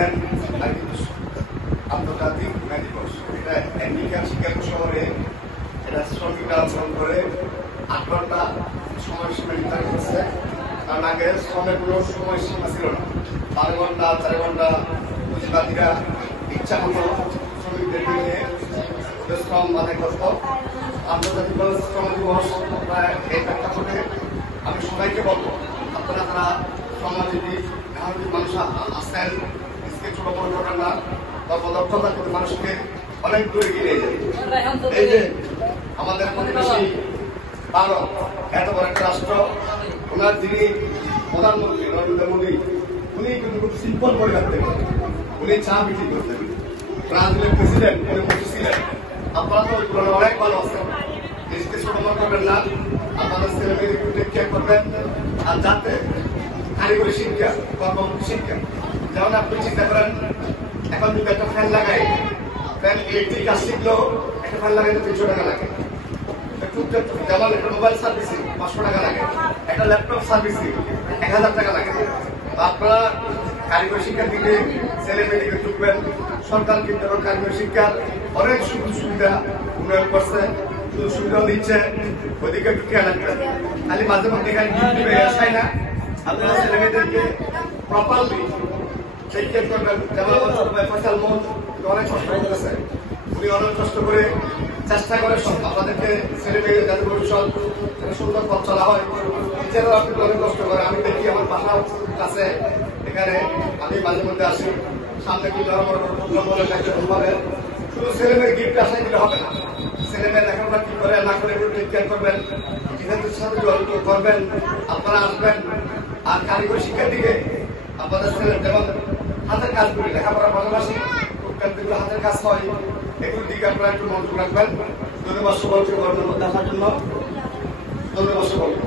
জানেন আন্তর্জাতিক মে দিবস। এটা আমেরিকার শিকাগো শহরে এটা শ্রমিকরা আন্দোলন করে 8 ঘন্টা সময়সীমা নির্ধারণ করছে। কারণ আগে শ্রমের কোনো সময়সীমা ছিল না, 12 ঘন্টা 4 ঘন্টা পুঁজিবাদীরা ইচ্ছা মতো শ্রমিকদেরকে নিয়ে শ্রম আদায় করত। আন্তর্জাতিক শ্রম দিবস প্রায় এই প্রেক্ষাপটে আমি সবাইকে বলবো, আপনারা যারা শ্রমজীবী মানুষ আসেন, নিজকে ছোট বড় করবেন না, কর্মদক্ষতা করে মানুষকে অনেক দূরে গিয়ে যায়। এই যে আমাদের প্রতিবেশী ভারত, এত বড় একটা রাষ্ট্র, ওনার যিনি প্রধানমন্ত্রী নরেন্দ্র মোদী, উনি কিন্তু খুব সিম্পল পরিবার থেকে উনি চা বিক্রি করতেন। ব্রাজিলের প্রেসিডেন্ট উনি বসেছিলেন। আপনারা তো তুলনায় অনেক ভালো আছেন, দেশকে ছোট বড় করবেন না, আপনাদের ছেলে মেয়েদের একটু টেক কেয়ার করবেন। আর যাতে কারিগরি শিক্ষা, কর্মমুখী শিক্ষা, যেমন আপনি চিন্তা করেন এখন যদি একটা ফ্যান লাগাই, ফ্যান ইলেকট্রিক কাজ শিখলেও একটা ফ্যান লাগাইতে 300 টাকা লাগে। যেমন একটা মোবাইল সার্ভিসিং 500 টাকা লাগে, একটা ল্যাপটপ সার্ভিসিং 1000 টাকা লাগে। আপনারা কারিগরি শিক্ষার দিকে ছেলে মেয়েদেরকে ঢুকবেন। সরকার কিন্তু কারিগরি শিক্ষার অনেক সুযোগ সুবিধা উন্নয়ন করছে, সুযোগ সুবিধাও দিচ্ছে, ওইদিকে একটু খেয়াল রাখবেন। খালি মাঝে মধ্যে এখানে গিফট দিবে আসায় না, আপনারা ছেলে মেয়েদেরকে প্রপারলি শিক্ষা করবেন। যেমন আমার ছোট ভাই ফয়সাল মোহন অনেক কষ্ট করতেছে, উনি অনেক কষ্ট করে চেষ্টা করে সব আপনাদেরকে ছেলে মেয়েদের যাতে ভবিষ্যৎ সুন্দর পথ চলা হয়। টিচাররা আপনি অনেক কষ্ট করে, আমি দেখি আমার বাসার কাছে এখানে আমি মাঝে মধ্যে আসি, সামনে কিন্তু শুধু ছেলে মেয়ের গিফট আসাই দিলে হবে না, ছেলে মেয়ে লেখাপড়া কি করে না করে একটু টেক কেয়ার করবেন, টিচারদের সাথে যোগাযোগ করবেন, আপনারা আসবেন। আর কারিগরি শিক্ষার দিকে আপনাদের ছেলে যেমন হাতের কাজগুলি লেখাপড়ার পাশাপাশি যেগুলো হাতের কাজ হয়, এগুলোর দিকে আপনারা একটু মনোযোগ রাখবেন। ধন্যবাদ সকলকে গর্বের মধ্যে আসার জন্য। ধন্যবাদ সকলকে।